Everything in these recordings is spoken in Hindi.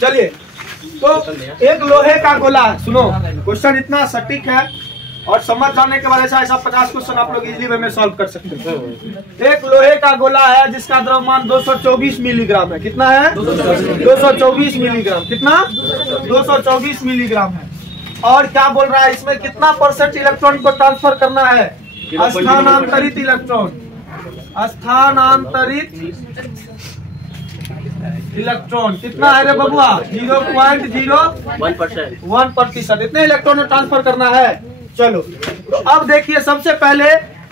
चलिए, तो एक लोहे का गोला, सुनो क्वेश्चन इतना सटीक है और समझ जाने के बाद ऐसा 50 क्वेश्चन आप लोग इजीली वे में सॉल्व कर सकते हैं। एक लोहे का गोला है जिसका द्रव्यमान 224 मिलीग्राम है। कितना है? 224 मिलीग्राम। कितना? 224 मिलीग्राम है। और क्या बोल रहा है, इसमें कितना % इलेक्ट्रॉन को ट्रांसफर करना है? स्थानांतरित इलेक्ट्रॉन। स्थानांतरित इलेक्ट्रॉन कितना है रे बबुआ? 0.01%। इतने इलेक्ट्रॉन ट्रांसफर करना है। चलो, तो अब देखिए, सबसे पहले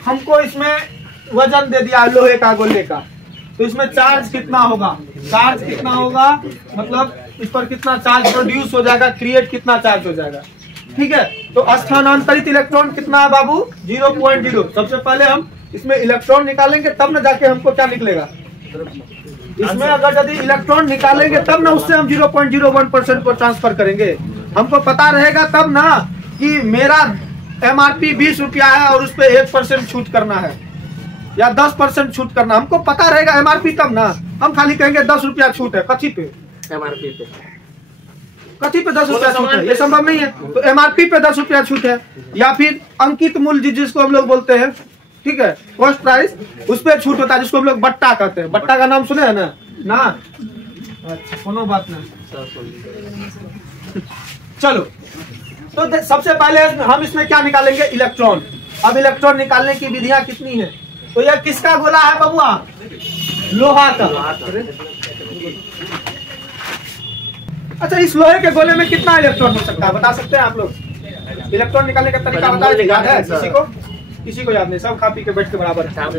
हमको इसमें वजन दे दिया लोहे का गोले का, तो इसमें चार्ज कितना होगा? चार्ज कितना होगा मतलब इस पर कितना चार्ज प्रोड्यूस हो जाएगा, क्रिएट कितना चार्ज हो जाएगा। ठीक है, तो स्थानांतरित इलेक्ट्रॉन कितना है बाबू? 0.0। सबसे पहले हम इसमें इलेक्ट्रॉन निकालेंगे तब न जाके हमको क्या निकलेगा। इसमें अगर यदि इलेक्ट्रॉन निकालेंगे तब ना उससे हम 0.01% को ट्रांसफर करेंगे। हमको पता रहेगा तब ना कि मेरा MRP 20 रुपया है और उस पर 1% छूट करना है या 10% छूट करना। हमको पता रहेगा MRP तब ना। हम खाली कहेंगे 10 रुपया छूट है, कथी पे? MRP पे। कथी पे 10 रुपया छूट है? ये संभव नहीं है। तो MRP पे 10 रुपया छूट है, या फिर अंकित मूल्य जिसको हम लोग बोलते हैं, ठीक है, कॉस्ट प्राइस, उस पर छूट होता है जिसको हम लोग बट्टा कहते हैं। बट्टा का नाम सुने हैं ना? अच्छा, कोनो बात नहीं। चलो, तो सबसे पहले हम इसमें क्या निकालेंगे? इलेक्ट्रॉन। अब इलेक्ट्रॉन निकालने की विधियां कितनी है? तो यह किसका गोला है बबुआ? लोहा का। अच्छा, इस लोहे के गोले में कितना इलेक्ट्रॉन हो सकता है, बता सकते हैं आप लोग? इलेक्ट्रॉन निकालने का तरीका बता दीजिए। याद है किसी को? किसी को याद नहीं, सब खा पी के बैठ के बराबर है।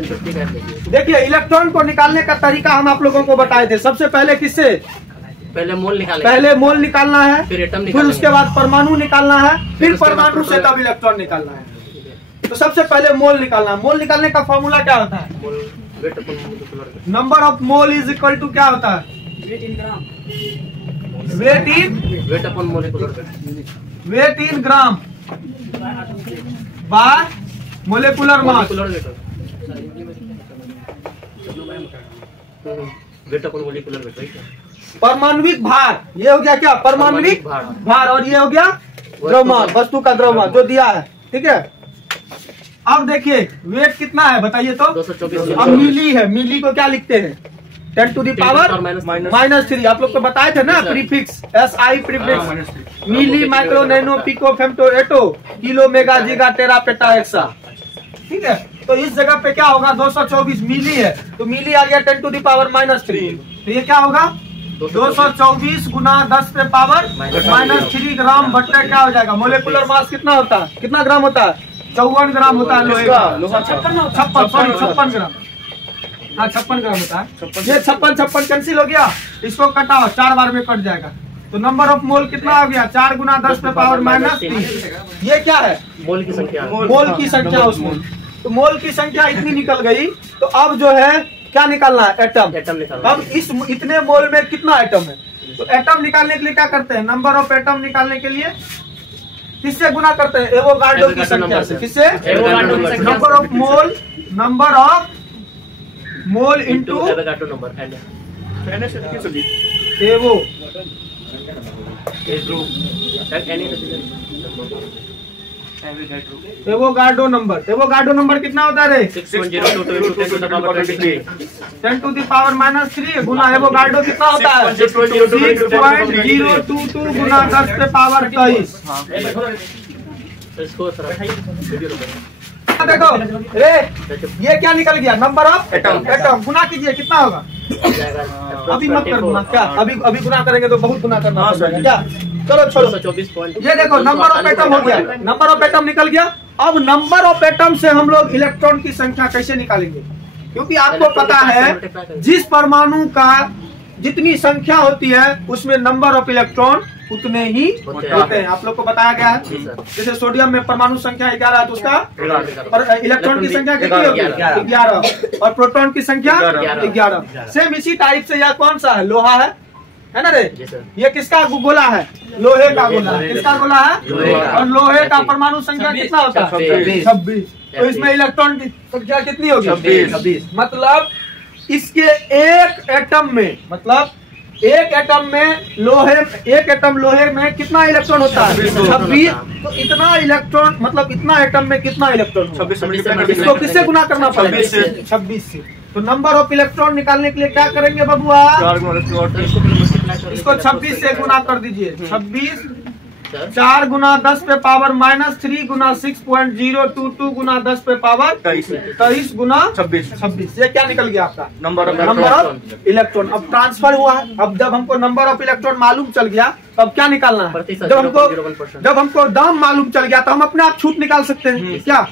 देखिए, इलेक्ट्रॉन को निकालने का तरीका हम आप लोगों को बताए थे। सबसे पहले किससे? पहले मोल निकालना है, फिर उसके बाद परमाणु निकालना है, फिर परमाणु से तब इलेक्ट्रॉन निकालना है। तो सबसे पहले मोल निकालना है। मोल निकालने का फॉर्मूला क्या होता है? Number of mole is equal to क्या होता है? Weight in gram by molecular mass. परमाणुविक भार, ये हो गया क्या? परमाणुविक भार। और ये हो गया द्रव्यमान, वस्तु का द्रव्यमान जो दिया है। ठीक है, अब देखिए वेट कितना है बताइए तो? 224। अब मिली है, मिली को क्या लिखते हैं? 10 टू द पावर -3। आप लोग को बताए थे ना प्रीफिक्स, SI प्रीफिक्स। मिली, माइक्रो, नैनो, पिको, फेम्टो, एटो, किलो, मेगा, जीगा, टेरा, पेटा, एक्सा। ठीक है, तो इस जगह पे क्या होगा? 224 मिली है, तो मिली आ गया 10 टू द पावर -3। तो ये क्या होगा? 224 गुना 10 पे पावर -3 ग्राम बट्टे क्या हो जाएगा? मोलेकुलर मास कितना होता है? कितना ग्राम होता है? 54 ग्राम होता है लोहे का। 56 ग्राम। हाँ, 56 ग्राम होता है। ये 56 कैंसिल हो गया, इसको कटाओ, 4 बार में कट जाएगा। तो नंबर ऑफ मोल कितना हो गया? 4 गुना 10 पे पावर -3। ये क्या है? मोल की संख्या। मोल की संख्या उसमें, तो मोल की संख्या इतनी निकल गई। तो अब जो है क्या निकालना है? एटम। अब इस इतने मोल में कितना एटम है? तो एटम निकालने के लिए क्या करते हैं? नंबर ऑफ एटम निकालने के लिए किससे गुना करते हैं? एवोगाड्रो की संख्या से। किससे? Number of mole, number of mole into Avogadro number. Avogadro number कितना होता है रे? 10 टू द पावर -3 गुना एवोगाड्रो कितना होता है? 6.022 गुना 10 पे पावर 23। देखो रे, ये क्या निकल गया? Number of atom. गुना कीजिए, कितना होगा? अभी मत कर गुना, क्या अभी गुना करेंगे तो बहुत गुना करना पड़ेगा क्या? चलो छोड़ो। ये देखो नंबर ऑफ एटम हो गया, नंबर ऑफ एटम निकल गया। अब नंबर ऑफ एटम से हम लोग इलेक्ट्रॉन की संख्या कैसे निकालेंगे? क्योंकि आपको पता है जिस परमाणु का जितनी संख्या होती है उसमें नंबर ऑफ इलेक्ट्रॉन उतने ही होते हैं। आप लोग को बताया गया है। जैसे सोडियम में परमाणु संख्या 11 है तो उसका इलेक्ट्रॉन की संख्या कितनी होगी? 11। और प्रोटॉन की संख्या 11। सेम इसी टाइप से यह कौन सा है? लोहा है ना रे? ये किसका गोला है? लोहे का गोला है। किसका गोला है? और लोहे का परमाणु संख्या कितना होता है? 26। तो इसमें इलेक्ट्रॉन की संख्या कितनी होगी? 26। मतलब इसके एक एटम में, मतलब एक एटम लोहे में कितना इलेक्ट्रॉन होता है? 26। तो इतना इलेक्ट्रॉन मतलब इतना एटम में कितना इलेक्ट्रॉन? 26। इसको किससे गुना करना पड़ेगा? 26 से। तो नंबर ऑफ इलेक्ट्रॉन निकालने के लिए क्या करेंगे बबुआ? इसको 26 से गुना कर दीजिए। 26 4 गुना 10 पे पावर -3 गुना 6.022 गुना 10 पे पावर 23 गुना 26। ये क्या निकल गया आपका? Number of electron. अब ट्रांसफर हुआ है। अब जब हमको नंबर ऑफ इलेक्ट्रॉन मालूम चल गया तो अब क्या निकालना है? जब हमको दाम मालूम चल गया तो हम अपने आप छूट निकाल सकते हैं क्या?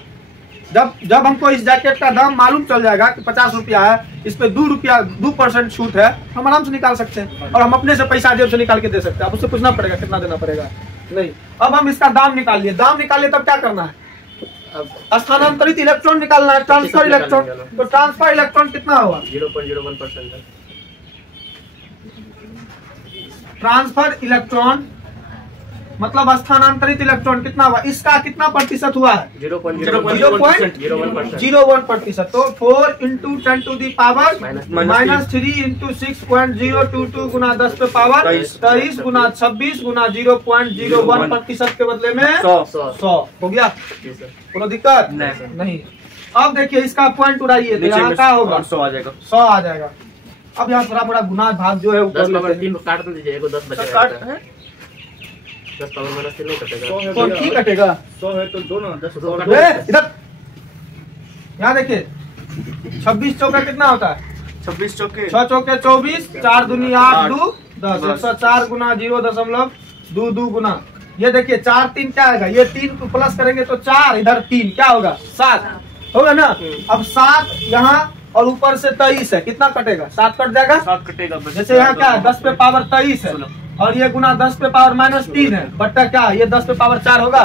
जब हमको इस जैकेट का दाम मालूम चल जाएगा कि 50 रुपया है, इस पे 2% छूट है, हम आराम से निकाल सकते हैं और हम अपने से पैसा जेब से निकाल के दे सकते हैं। अब उससे पूछना पड़ेगा कितना देना पड़ेगा? नहीं। अब हम इसका दाम निकाल लिए। तब क्या करना है? स्थानांतरित इलेक्ट्रॉन निकालना है, ट्रांसफर इलेक्ट्रॉन। तो ट्रांसफर इलेक्ट्रॉन कितना हुआ? 0.01%। ट्रांसफर इलेक्ट्रॉन मतलब स्थानांतरित इलेक्ट्रॉन कितना हुआ? इसका कितना प्रतिशत हुआ है? 0.01%। तो 4 × 10 to the power -3 × 6.022 गुना 10 पे पावर 23 गुना 26 गुना 0.01% के बदले में 100 हो गया। कोई दिक्कत नहीं। अब देखिए इसका पॉइंट उड़ाइए तो यहाँ क्या होगा? 100 आ जाएगा। अब यहाँ थोड़ा बड़ा गुना भाग जो है 10 काट दीजिए। 10 बचेगा। 10 पावर -3 नहीं कटेगा। तो ठीक कटेगा। 100 है तो दोनों 10 इधर यहाँ देखिए 26 चौका कितना होता है? 26 चौके 6 चौके 24 4 दूनी 8 2 10 104 गुना 0.22 गुना। ये देखिए 4 3 क्या आएगा? ये 3 को प्लस करेंगे तो 4, इधर 3 क्या होगा? 7 होगा ना। अब 7 यहाँ और ऊपर से 23 है, कितना कटेगा? 7 कट जाएगा। 7 कटेगा। जैसे यहाँ क्या है? 10 पे पावर 23 है और ये गुना 10 पे पावर -3 है बट्टा क्या? ये 10 पे पावर 4 होगा।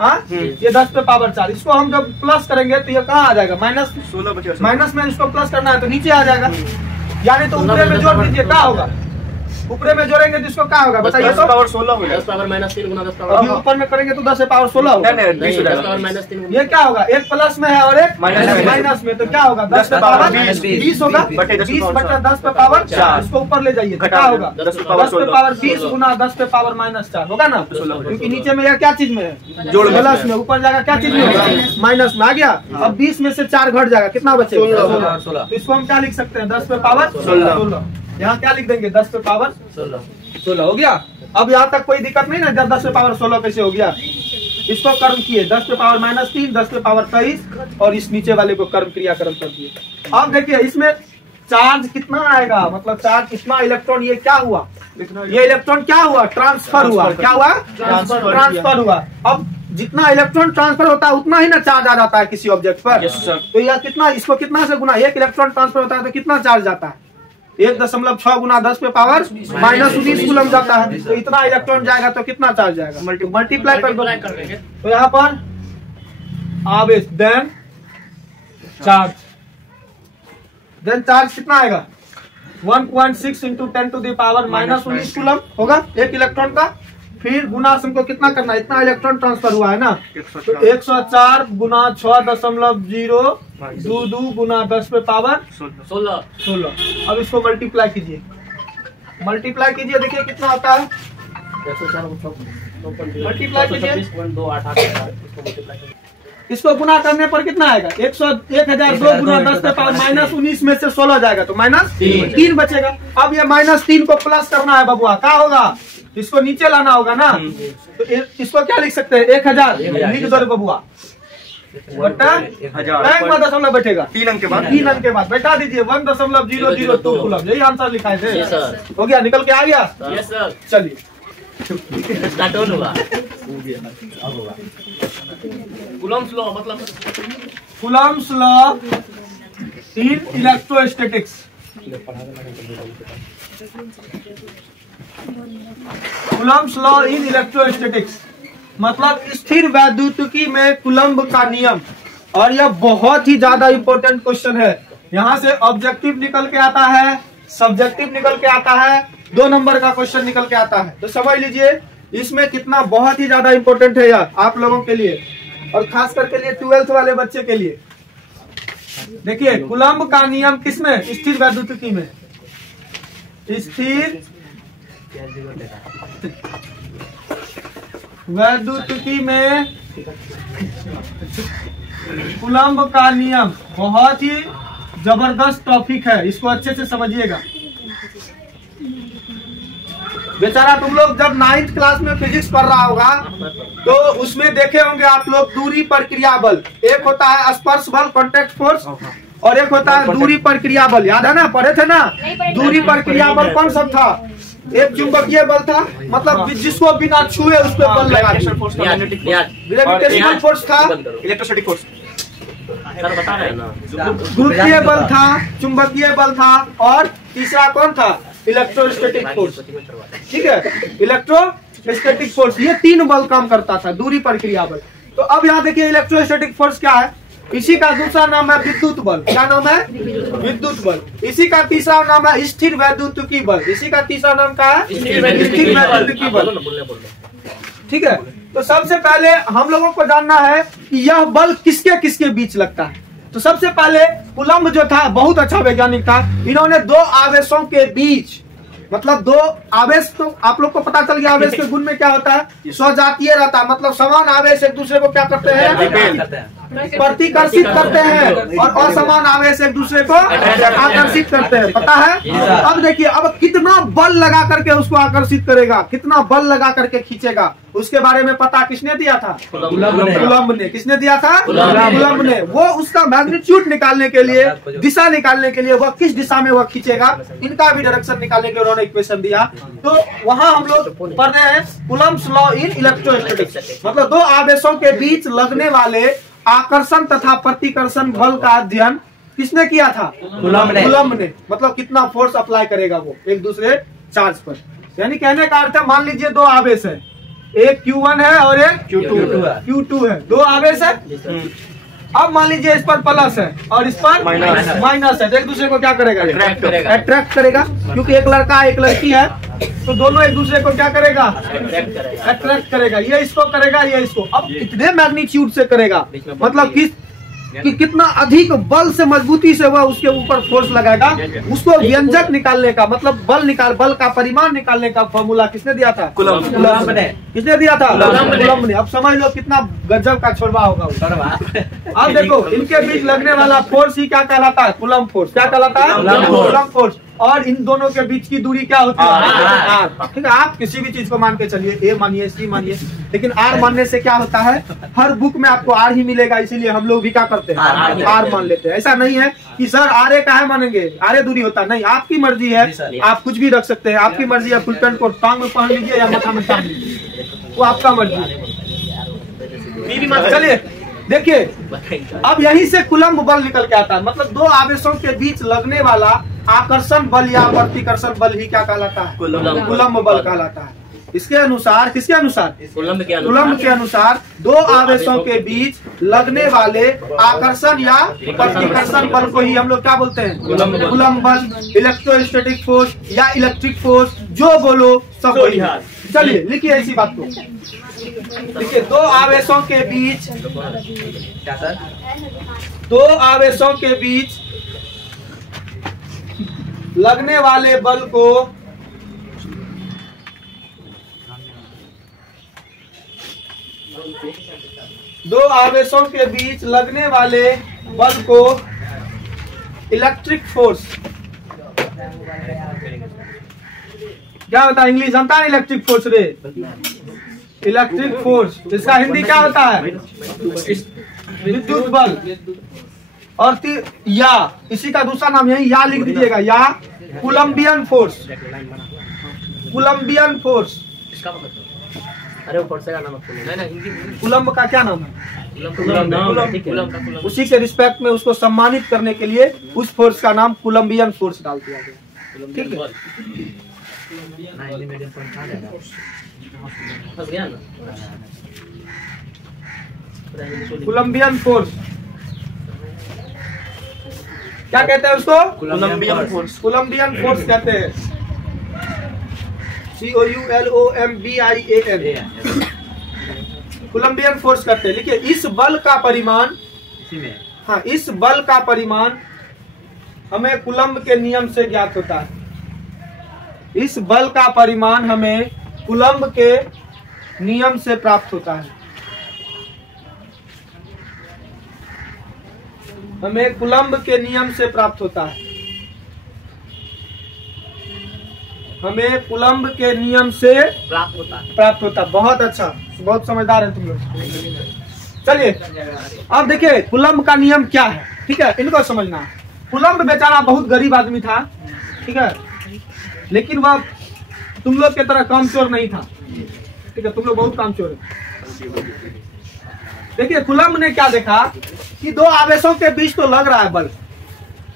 हाँ ये 10 पे पावर 4। इसको हम जब प्लस करेंगे तो ये कहाँ आ जाएगा? -16 बचेगा। माइनस में इसको प्लस करना है तो नीचे आ जाएगा। यानी तो ऊपरे में जोड़ दीजिए, क्या होगा? ऊपरे में जोड़ेंगे तो इसको क्या होगा बताइए? 10 पावर 16 होगा। 10 पावर -3 गुना 10 पावर। अभी ऊपर में करेंगे तो 10 पावर 16 होगा। 10 पावर -3। ये क्या होगा? एक प्लस में है और एक माइनस में, तो क्या होगा? 10 पे पावर 20 होगा। 20 बटा 10 पे पावर 4। इसको ऊपर ले जाइए क्या होगा? 10 पे पावर 20 गुना 10 पे पावर -4 होगा ना। क्योंकि नीचे में यह क्या चीज में है? जोड़ प्लस में। ऊपर जाएगा क्या चीज में? माइनस में आ गया। अब 20 में से 4 घट जाएगा, कितना बचेगा? 16। तो इसको हम क्या लिख सकते हैं? 10 पे पावर 16। यहाँ क्या लिख देंगे? 10 पे पावर 16 हो गया। अब यहाँ तक कोई दिक्कत नहीं ना? जब 10 पे पावर 16 कैसे हो गया? इसको कर्म किए 10 पे पावर -3 10 पे पावर 23 और इस नीचे वाले को क्रियाक्रम कर दिए। अब देखिए इसमें चार्ज कितना आएगा? मतलब चार्ज कितना इलेक्ट्रॉन? ये क्या हुआ? ये इलेक्ट्रॉन क्या हुआ? ट्रांसफर हुआ। क्या हुआ? ट्रांसफर हुआ। अब जितना इलेक्ट्रॉन ट्रांसफर होता है उतना ही ना चार्ज आ जाता है किसी ऑब्जेक्ट पर। तो यह कितना? इसको कितना से गुना? 1 इलेक्ट्रॉन ट्रांसफर होता है तो कितना चार्ज जाता है? 1.6 गुना 10 पे पावर -19 कूलम जाता है। तो इतना इलेक्ट्रॉन जाएगा तो कितना चार्ज जाएगा? मल्टीप्लाई कर दो। तो यहाँ पर आवेश देन चार्ज कितना आएगा? 1.6 × 10 to the power -19 कूलम होगा 1 इलेक्ट्रॉन का। फिर गुना हमको कितना करना है? इतना इलेक्ट्रॉन ट्रांसफर हुआ है ना, तो 104 गुना 6.22 गुना 10 पे पावर 16। अब इसको मल्टीप्लाई कीजिए, देखिए कितना आता है। मल्टीप्लाई कीजिए, इसको गुना करने पर कितना आएगा? 1002 गुना 10 पे पावर -19 में से 16 जाएगा तो -3 बचेगा। अब ये -3 को प्लस करना है बबुआ, क्या होगा? इसको नीचे लाना होगा ना, तो इसको क्या लिख सकते हैं? 1000 लिख दो बबुआ, बट्टा में दशमलव बैठेगा 3 अंक के बाद बैठा दीजिए 1.002 कूलम। यही आंसर लिखा है। हो गया, निकल के आ गया। चलिए कूलम्स लॉ मतलब Coulomb's law in electrostatics. Coulomb's law in electrostatics मतलब स्थिर वैद्युतिकी में कूलम्ब का नियम। और यह बहुत ही ज्यादा इंपॉर्टेंट क्वेश्चन है। यहाँ से ऑब्जेक्टिव निकल के आता है, सब्जेक्टिव निकल के आता है, 2 नंबर का क्वेश्चन निकल के आता है। तो समझ लीजिए इसमें कितना बहुत ही ज्यादा इंपॉर्टेंट है यार आप लोगों के लिए, और खास करके लिए 12th वाले बच्चे के लिए। देखिए कूलम्ब का नियम किसमें? स्थिर वैद्युतिकी में। स्थिर वैद्युतिकी में कूलम्ब का नियम बहुत ही जबरदस्त टॉपिक है, इसको अच्छे से समझिएगा। बेचारा तुम लोग जब 9th क्लास में फिजिक्स पढ़ रहा होगा तो उसमें देखे होंगे आप लोग दूरी प्रक्रिया बल। एक होता है स्पर्श बल कॉन्टैक्ट फोर्स और एक होता है दूरी प्रक्रिया बल। याद है ना, पढ़े थे ना? दूरी प्रक्रिया बल कौन सा था? एक चुंबकीय बल था, मतलब जिसको बिना छुए उस पर बल लगा। ग्रेविटेशनल फोर्स था, इलेक्ट्रोस्टैटिक फोर्स, गुरुत्वीय बल था, चुंबकीय बल था और तीसरा कौन था? Electrostatic force. ठीक है, इलेक्ट्रोस्टैटिक फोर्स, ये 3 बल काम करता था, दूरी प्रक्रिया बल। तो अब यहाँ देखिए इलेक्ट्रोस्टैटिक फोर्स क्या है? इसी का दूसरा नाम है विद्युत बल। क्या नाम है? विद्युत बल। इसी का तीसरा नाम है स्थिर वैद्युतिकी बल। इसी का तीसरा नाम क्या है? स्थिर वैद्युतिकी बल। ठीक है, तो सबसे पहले हम लोगों को जानना है कि यह बल किसके किसके बीच लगता है। तो सबसे पहले कूलम्ब जो था बहुत अच्छा वैज्ञानिक था। इन्होंने 2 आवेशों के बीच, मतलब 2 आवेश, तो आप लोग को पता चल गया आवेश के गुण में क्या होता है? स्वजातीय रहता है, मतलब समान आवेश एक दूसरे को क्या करते हैं? प्रतिकर्षित करते हैं और असमान आवेश एक दूसरे को आकर्षित करते हैं। पता है? अब देखिए, अब कितना बल लगा करके उसको आकर्षित करेगा, कितना बल लगा करके खींचेगा, उसके बारे में पता किसने दिया था? कूलम्ब ने। किसने दिया था? कूलम्ब ने। वो उसका मैग्नीट्यूड निकालने के लिए, दिशा निकालने के लिए, वह किस दिशा में वह खींचेगा, इनका भी डायरेक्शन निकालने के लिए उन्होंने इक्वेशन दिया। तो वहाँ हम लोग पढ़ रहे हैं कूलम्ब्स लॉ इन इलेक्ट्रोस्टैटिक्स, मतलब 2 आवेशों के बीच लगने वाले आकर्षण तथा प्रतिकर्षण बल का अध्ययन किसने किया था? कूलम्ब ने। मतलब कितना फोर्स अप्लाई करेगा वो एक दूसरे चार्ज पर। यानी कहने का अर्थ है, मान लीजिए 2 आवेश है, एक Q1 है और एक Q2 है। 2 आवेश है। अब मान लीजिए इस पर प्लस है और इस पर माइनस है, तो एक दूसरे को क्या करेगा? अट्रैक्ट करेगा। क्योंकि एक लड़का एक लड़की है तो दोनों एक दूसरे को क्या करेगा? अट्रैक्ट करेगा। ये इसको करेगा, ये इसको। अब कितने मैग्नीट्यूड से करेगा, मतलब कि कितना अधिक बल से, मजबूती से वह उसके ऊपर फोर्स लगाएगा, उसको व्यंजक निकालने का, मतलब बल का परिमाण निकालने का फॉर्मूला किसने दिया था? कूलम्ब ने। किसने दिया था? कूलम्ब ने। अब समझ लो कितना गजब का छोड़वा होगा। अब देखो, इनके बीच लगने वाला फोर्स ही क्या कहलाता है? Coulomb force. क्या कहलाता है? Coulomb force. और इन दोनों के बीच की दूरी क्या होती है? आर। ठीक है, आप किसी भी चीज को मान के चलिए, ए मानिए, सी मानिए, लेकिन आर मानने से क्या होता है? हर बुक में आपको आर ही मिलेगा, इसीलिए हम लोग भी क्या करते हैं? आर मान लेते हैं। ऐसा नहीं है कि सर आरे का है मानेंगे, आरे दूरी होता नहीं। आपकी मर्जी है, आप कुछ भी रख सकते हैं। आपकी मर्जी है, फुल पैंट को टांग में पहन लीजिए या माथा में टांग लीजिए, वो आपका मर्जी है। चलिए देखिए, अब यहीं से कूलम्ब बल निकल के आता है। मतलब 2 आवेशों के बीच लगने वाला आकर्षण बल या प्रतिकर्षण बल ही क्या कहलाता है? कूलम्ब बल कहलाता है। इसके अनुसार, किसके अनुसार? कूलम्ब के अनुसार 2 आवेशों के बीच लगने वाले आकर्षण या प्रतिकर्षण बल को ही हम लोग क्या बोलते हैं? कूलम्ब बल, इलेक्ट्रोस्टैटिक फोर्स या इलेक्ट्रिक फोर्स, जो बोलो सब वही है। चलिए लिखिए ऐसी बात को। देखिए, 2 आवेशों के बीच, क्या सर? 2 आवेशों के बीच लगने वाले बल को इलेक्ट्रिक फोर्स क्या होता है? इंग्लिश जानता है? इलेक्ट्रिक फोर्स रे, इलेक्ट्रिक फोर्स। इसका हिंदी क्या होता है? विद्युत बल। और या इसी का दूसरा नाम यही या लिख दीजिएगा, या कूलम्बियन फोर्स। कूलम्बियन फोर्स। अरे फोर्स का नाम कूलम्ब का क्या नाम है? उसी के रिस्पेक्ट में उसको सम्मानित करने के लिए उस फोर्स का नाम कूलम्बियन फोर्स डाल दिया गया। ठीक है, कूलम्बियन फोर्स क्या कहते हैं उसको? कूलम्बियन फोर्स। कूलम्बियन फोर्स कहते हैं, COULOMBIAN। कूलम्बियन फोर्स कहते हैं। देखिए, इस बल का परिमाण, हाँ, इस बल का परिमाण हमें कूलम्ब के नियम से ज्ञात होता है। इस बल का परिमाण हमें कूलम्ब के नियम से प्राप्त होता है। हमें कूलम्ब के नियम से प्राप्त होता है। हमें कूलम्ब के नियम से प्राप्त होता है। बहुत अच्छा, बहुत समझदार है तुम लोग। चलिए अब देखिए कूलम्ब का नियम क्या है, ठीक है, इनको समझना। कूलम्ब बेचारा बहुत गरीब आदमी था, ठीक है, लेकिन वह तुम लोग की तरह कामचोर नहीं था, ठीक है, तुम लोग बहुत कामचोर है। देखिए कूलम्ब ने क्या देखा कि दो आवेशों के बीच तो लग रहा है बल,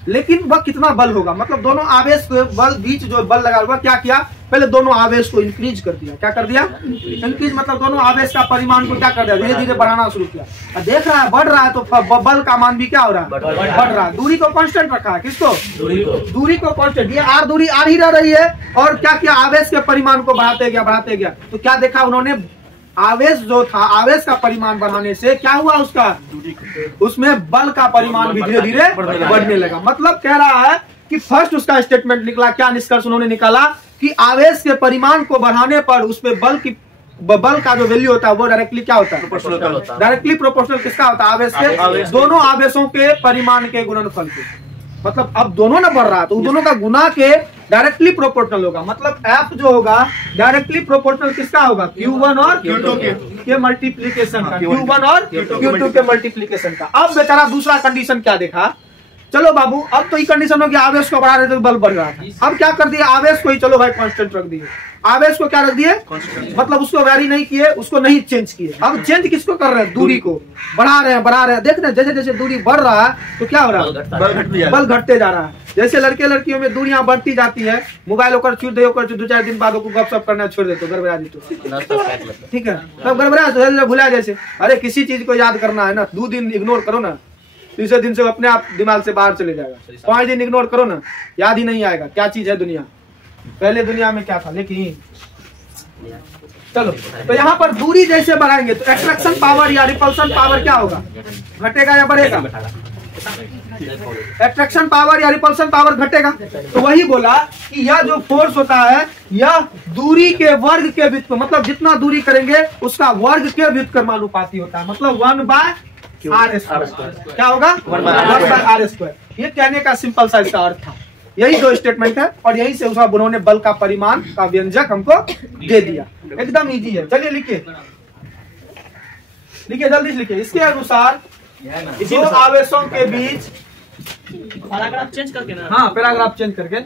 लेकिन वह कितना बल होगा, मतलब दोनों आवेश के बल बीच जो बल लगा हुआ, क्या किया, पहले दोनों आवेश को इंक्रीज कर दिया। क्या कर दिया? इंक्रीज, मतलब दोनों आवेश का परिमाण को क्या कर दिया, धीरे धीरे बढ़ाना शुरू किया। और देख रहा है बढ़ रहा है, तो बल का मान भी क्या हो रहा है, बढ़ रहा है। दूरी को कांस्टेंट रखा है, किसको? दूरी को कांस्टेंट। ये आर दूरी आर ही रह रही है, और क्या किया, आवेश के परिमाण को बढ़ाते गया। तो क्या देखा उन्होंने, आवेश जो था, आवेश का परिमाण बढ़ाने से क्या हुआ, उसमें बल का परिमाण भी धीरे धीरे बढ़ने लगा। मतलब कह रहा है कि फर्स्ट उसका स्टेटमेंट निकला, क्या निष्कर्ष उन्होंने निकाला कि आवेश के परिमाण को बढ़ाने पर उसमें बल का जो वैल्यू होता है वो डायरेक्टली क्या होता है, डायरेक्टली प्रोपोर्शनल किसका होता है, आवेश के, दोनों आवेशों के परिमाण के गुणनफल के। मतलब अब दोनों ना बढ़ रहा है तो दोनों का गुना के डायरेक्टली प्रोपोर्शनल होगा। मतलब एफ जो होगा डायरेक्टली प्रोपोर्शनल किसका होगा, Q1 और Q2 के मल्टीप्लीकेशन का, Q1 और Q2 के मल्टीप्लीकेशन का। अब बेचारा दूसरा कंडीशन क्या देखा, चलो बाबू अब तो ये कंडीशन हो गया, आवेश को बढ़ा रहे थे तो बल बढ़ रहा था। अब क्या कर दिया, आवेश को ही चलो भाई कांस्टेंट रख दिए। आवेश को क्या रख दिए, मतलब उसको वेरी नहीं किए, उसको नहीं चेंज किए। अब चेंज किसको कर रहे हैं, दूरी को बढ़ा रहे हैं। देख रहे हैं जैसे जैसे दूरी बढ़ रहा है तो क्या हो रहा है, बल घटते जा रहा है। जैसे लड़के लड़कियों में दूरियां बढ़ती जाती है, मोबाइल होकर छूट दे, 2-4 दिन बाद गपशप करना छोड़ दे तो गड़बड़ा दी, तो ठीक है, तब गड़बड़ा भूला। जैसे अरे किसी चीज को याद करना है ना, 2 दिन इग्नोर करो ना, तीसरे दिन से अपने आप दिमाग से बाहर चले जाएगा। 5 दिन इग्नोर करो ना, याद ही नहीं आएगा क्या चीज है दुनिया, पहले दुनिया में क्या था। लेकिन चलो, तो यहाँ पर दूरी जैसे बढ़ाएंगे तो एट्रैक्शन पावर या रिपल्सन पावर क्या होगा, घटेगा या बढ़ेगा, एट्रैक्शन पावर या रिपल्सन पावर घटेगा। तो वही बोला कि यह जो फोर्स होता है यह दूरी के वर्ग के व्युत्क्रम, मतलब जितना दूरी करेंगे उसका वर्ग के व्युत्क्रमानुपाती होता है। मतलब 1/r²। क्या होगा, 1/r²। ये कहने का सिंपल सा इसका अर्थ था। यही दो स्टेटमेंट है और यही से उन्होंने बल का परिमाण का व्यंजक हमको दे दिया। एकदम इजी है। चलिए लिखिए जल्दी से लिखिए। इसके अनुसार दो आवेशों के बीच, पैराग्राफ चेंज करके ना, हाँ पैराग्राफ चेंज करके,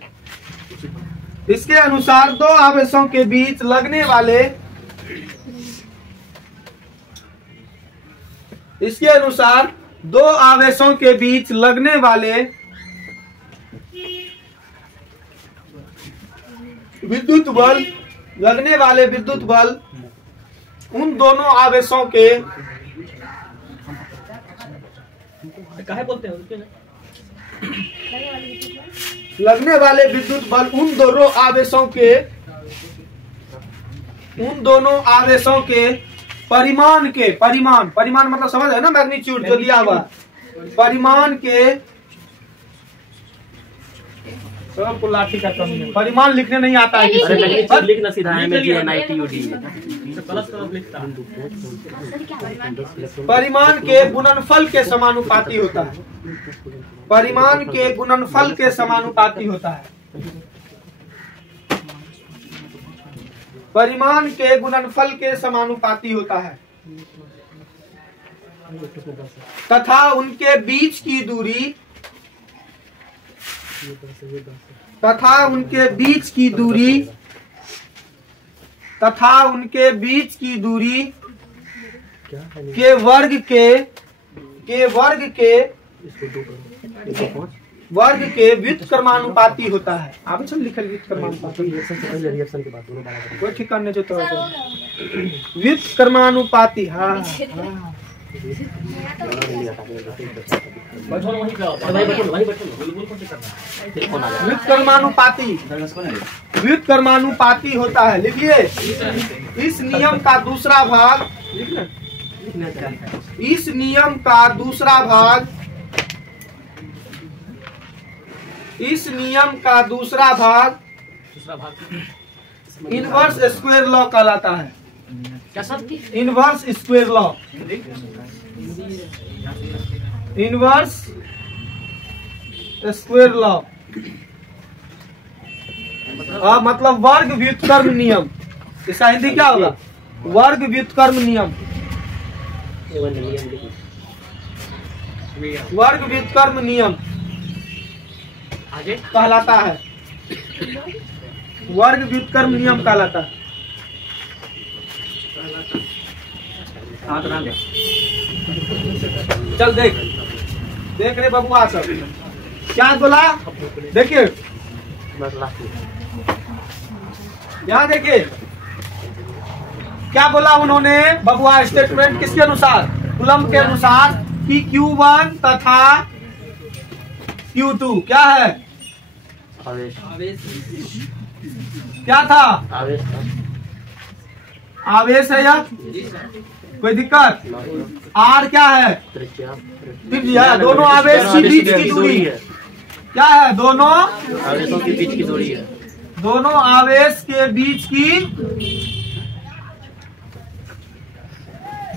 इसके अनुसार दो आवेशों के बीच लगने वाले, इसके अनुसार दो आवेशों के बीच लगने वाले विद्युत बल उन दोनों आवेशों के, काहे बोलते हैं, लगने वाले विद्युत बल उन दोनों आवेशों के परिमाण के, परिमाण मतलब समझ है ना, मैग्नीट्यूड जो दिया हुआ, परिमाण के, सबको लाठी का कमी है, परिमाण लिखने नहीं आता है किसी, लिखना सीधा है, परिमाण के गुणनफल के समानुपाती होता है, परिमाण के गुणनफल के समानुपाती होता है, परिमाण के गुणनफल के समानुपाती होता है तथा उनके बीच की दूरी, तथा उनके बीच की दूरी के वर्ग के व्युत्क्रमानुपाती होता है। आप सब लिखल व्युत्क्रमानुपाती, रिएक्शन के बाद कोई ठिकाना नहीं जो व्युत्क्रमानुपाती। हाँ व्युत्क्रमानुपाती होता है। लिखिए इस नियम का दूसरा भाग, इस नियम का दूसरा भाग इनवर्स स्क्वायर लॉ कहलाता है। क्या सब inverse square law, inverse square law मतलब वर्ग व्युत्क्रम नियम। इसका हिंदी क्या होगा? वर्ग व्युत्क्रम नियम। वर्ग व्युत्क्रम नियम कहलाता है। वर्ग व्युत्क्रम नियम कहलाता है। चल देख रे बबुआ सब क्या बोला, देखिए यहाँ देखिए क्या बोला उन्होंने बबुआ। स्टेटमेंट किसके अनुसार? कूलम्ब के अनुसार कि Q1 तथा Q2 क्या है? क्या था? आवेश है या कोई दिक्कत? R क्या है? त्रिज्या। दोनों आवेश के बीच की दूरी क्या है? दोनों आवेशों के बीच की दूरी है। दोनों आवेश के बीच की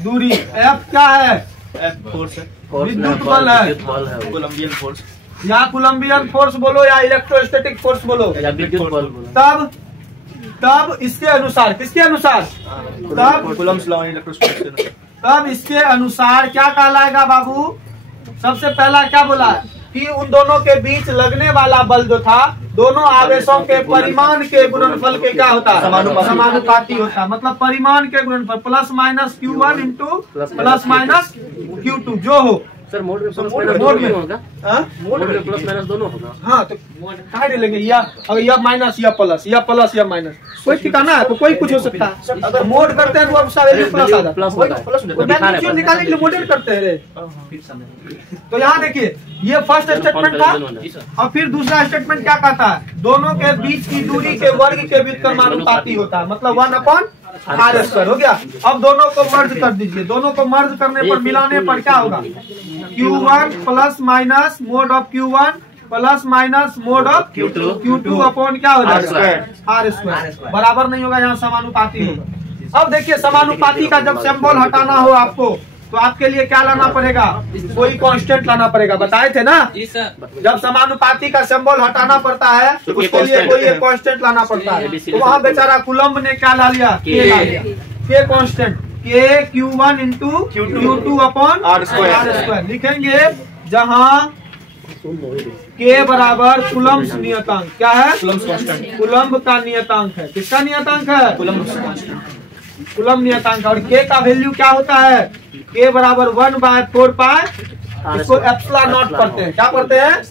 दूरी F क्या है? फोर्स है, विद्युत बल है। कोलंबियन फोर्स या कोलंबियन फोर्स बोलो या इलेक्ट्रोस्टैटिक फोर्स बोलो। या विद्युत बल बोलो। तब इसके अनुसार, किसके अनुसार? तब कूलम्ब्स लॉ इलेक्ट्रोस्टैटिक्स। तब इसके अनुसार क्या कहलाएगा बाबू? सबसे पहला क्या बोला कि उन दोनों के बीच लगने वाला बल जो था दोनों आवेशों के परिमाण के गुणनफल के क्या होता है? समानुपाती होता है। मतलब परिमाण के गुणनफल plus minus Q1 into plus minus Q2 जो हो। सर मोड में प्लस मोड माइनस में दोनों होगा। हाँ? मोड में प्लस माइनस दोनों होगा। हाँ तो कहा लेंगे या अगर यह माइनस या प्लस या माइनस कोई ठिकाना है तो कोई कुछ हो सकता है। अगर मोड करते हैं तो अब उसका वैल्यू प्लस आ जाता है। मैग्नीट्यूड निकालने के लिए मोडेड करते हैं रे। तो यहाँ देखिए ये फर्स्ट स्टेटमेंट था और फिर दूसरा स्टेटमेंट क्या कहता है? दोनों के बीच की दूरी के वर्ग के व्युत्क्रमानुपाती होता है। मतलब 1/r² हो गया। अब दोनों को मर्ज कर दीजिए। दोनों को मर्ज करने पर मिलाने पर क्या होगा? Q1 plus minus mode of Q1 plus minus mode of Q2 upon क्या हो जाएगा? R² बराबर नहीं होगा, यहाँ समानुपाती होगा। अब देखिए समानुपाती का जब सिंबल हटाना हो आपको तो आपके लिए क्या लाना पड़ेगा? कोई कांस्टेंट लाना पड़ेगा। बताए थे ना जब समानुपाती का सिंबल हटाना पड़ता है तो उसके लिए कोई एक कांस्टेंट लाना पड़ता है। तो वहाँ बेचारा कूलम्ब ने क्या ला लिया? के कांस्टेंट के Q1 into Q2 upon R² लिखेंगे, जहाँ के बराबर कूलम्ब नियतांक क्या है? कूलम्ब का नियतांक है। किसका नियतांक है? कूलम्ब नियतांक। और के का वैल्यू क्या होता है? के बराबर 1/4 पाई, इसको एप्सिलॉन नॉट पढ़ते हैं। क्या पढ़ते हैं?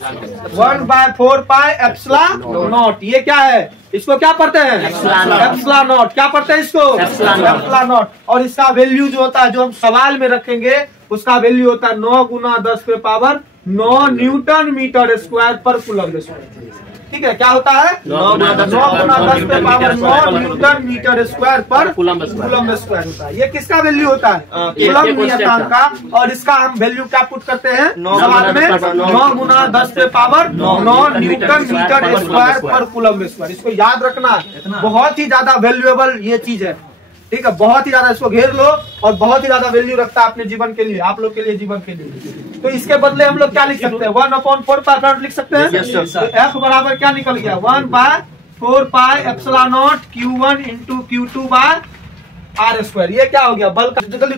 1/4 पाई एप्सिलॉन नॉट। ये क्या है? इसको क्या पढ़ते हैं? Epsilon not. क्या पढ़ते हैं इसको? Epsilon not. और इसका वैल्यू जो होता है जो हम सवाल में रखेंगे उसका वैल्यू होता है 9 गुना 10⁻9 न्यूटन मीटर स्क्वायर पर कूलम्ब स्क्वायर। ठीक है, क्या होता है? 9 गुना 10⁻9 न्यूटन मीटर स्क्वायर पर कूलम्ब स्क्वायर होता है। ये किसका वैल्यू होता है? कूलम्ब नियतांक का। और इसका हम वैल्यू क्या पुट करते हैं सवाल में? 9 गुना 10⁻9 न्यूटन मीटर स्क्वायर पर कूलम्ब स्क्वायर। इसको याद रखना, बहुत ही ज्यादा वैल्यूएबल ये चीज है। ठीक है, बहुत ही ज्यादा इसको घेर लो और बहुत ही ज्यादा वैल्यू रखता है अपने जीवन के लिए, आप लोग के लिए, जीवन के लिए। तो इसके बदले हम लोग क्या लिख सकते हैं? 1/4 पाई लिख सकते हैं। तो F बराबर क्या निकल गया? 1/4 pi epsilon naught Q1 into Q2 by R²। ये क्या हो गया? बल का। जल्दी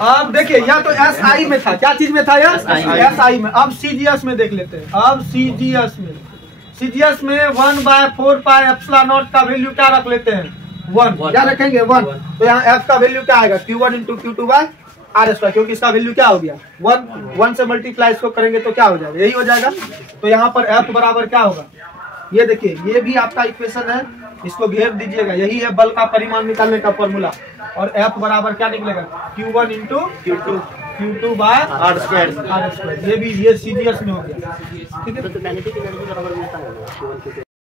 अब देखिए यह तो SI में था। क्या चीज में था यह? SI में। अब CGS में देख लेते हैं। अब CGS में 1/4 पाई एप्सिलॉन नॉट का वैल्यू क्या रख लेते हैं? 1। क्या रखेंगे? 1। तो यहाँ F का वैल्यू क्या आएगा? Q1 into Q2 by R²। क्योंकि इसका वैल्यू क्या हो गया? 1 से मल्टीप्लाई इसको करेंगे तो क्या हो जाएगा? यही हो जाएगा। तो यहाँ पर F बराबर क्या होगा? ये देखिए, ये भी आपका इक्वेशन है, इसको घेर दीजिएगा। यही है बल का परिमाण निकालने का फॉर्मूला। और F बराबर क्या निकलेगा? Q1 into Q2 by R²। ये भी ये CGS में हो गया। ठीक है।